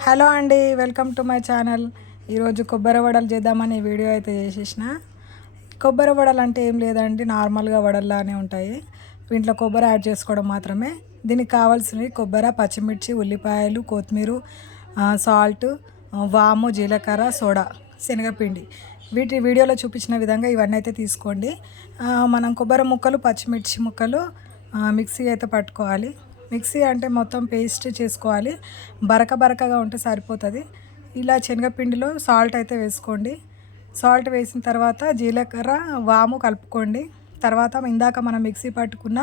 Hello అండి welcome to my channel. ఈరోజు కొబ్బరి వడలు చేద్దామని వీడియో అయితే చేసేసిన. కొబ్బరి వడలు అంటే ఏం లేదండి నార్మల్గా వడల్లానే ఉంటాయి. దీంట్లో కొబ్బరి యాడ్ చేసుకోవడం మాత్రమే. దీనికి కావాల్సినవి కొబ్బరి పచ్చిమిర్చి ఉల్లిపాయలు కొత్తిమీర సాల్ట్ వాము జీలకర్ర సోడా శనగపిండి. వీటి వీడియోలో చూపించిన విధంగా ఇవన్నీ అయితే తీసుకోండి. మనం కొబ్బరి ముక్కలు పచ్చిమిర్చి ముక్కలు మిక్సీ అయితే పట్టుకోవాలి. మిక్సీ అంటే మొత్తం పేస్ట్ చేసుకోవాలి. బరక బరకగా ఉంటే సరిపోతుంది. ఇలా శనగపిండిలో సాల్ట్ అయితే వేసుకోండి. సాల్ట్ వేసిన తర్వాత జీలకర్ర వాము కలుపుకోండి. తర్వాత ఇందాక మనం మిక్సీ పట్టుకున్న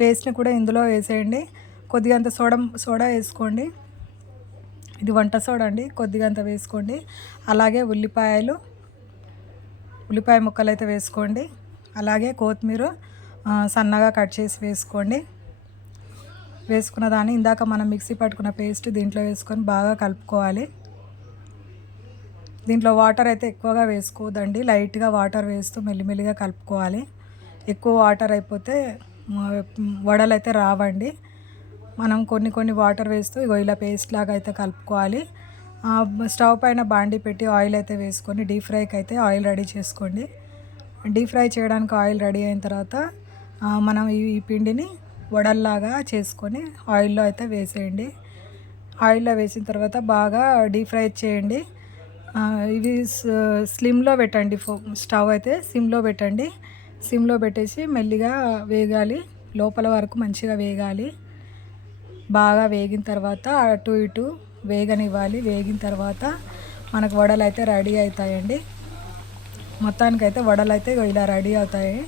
పేస్ట్ని కూడా ఇందులో వేసేయండి. కొద్దిగంత సోడా సోడా వేసుకోండి. ఇది వంట సోడా అండి. కొద్దిగంత వేసుకోండి. అలాగే ఉల్లిపాయలు ఉల్లిపాయ ముక్కలు అయితే వేసుకోండి. అలాగే కొత్తిమీర సన్నగా కట్ చేసి వేసుకోండి. వేసుకున్న దాన్ని ఇందాక మనం మిక్సీ పట్టుకున్న పేస్ట్ దీంట్లో వేసుకొని బాగా కలుపుకోవాలి. దీంట్లో వాటర్ అయితే ఎక్కువగా వేసుకోవద్దండి. లైట్గా వాటర్ వేస్తూ మెల్లిమెల్లిగా కలుపుకోవాలి. ఎక్కువ వాటర్ అయిపోతే వడలు అయితే రావండి. మనం కొన్ని కొన్ని వాటర్ వేస్తూ ఇగో ఇలా పేస్ట్ లాగా అయితే కలుపుకోవాలి. స్టవ్ పైన బాండి పెట్టి ఆయిల్ అయితే వేసుకొని డీప్ ఫ్రైకి అయితే ఆయిల్ రెడీ చేసుకోండి. డీప్ ఫ్రై చేయడానికి ఆయిల్ రెడీ అయిన తర్వాత మనం ఈ పిండిని వడల్లాగా చేసుకొని ఆయిల్లో అయితే వేసేయండి. ఆయిల్లో వేసిన తర్వాత బాగా డీప్ ఫ్రై చేయండి. ఇవి స్- స్లిమ్లో పెట్టండి ఫో స్టవ్ అయితే సిమ్లో పెట్టండి. సిమ్లో పెట్టేసి మెల్లిగా వేగాలి. లోపల వరకు మంచిగా వేగాలి. బాగా వేగిన తర్వాత అటు ఇటు వేగనివ్వాలి. వేగిన తర్వాత మనకు వడలు అయితే రెడీ అవుతాయండి. మొత్తానికైతే వడలు అయితే ఇలా రెడీ అవుతాయి.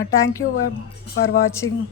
Thank you for watching.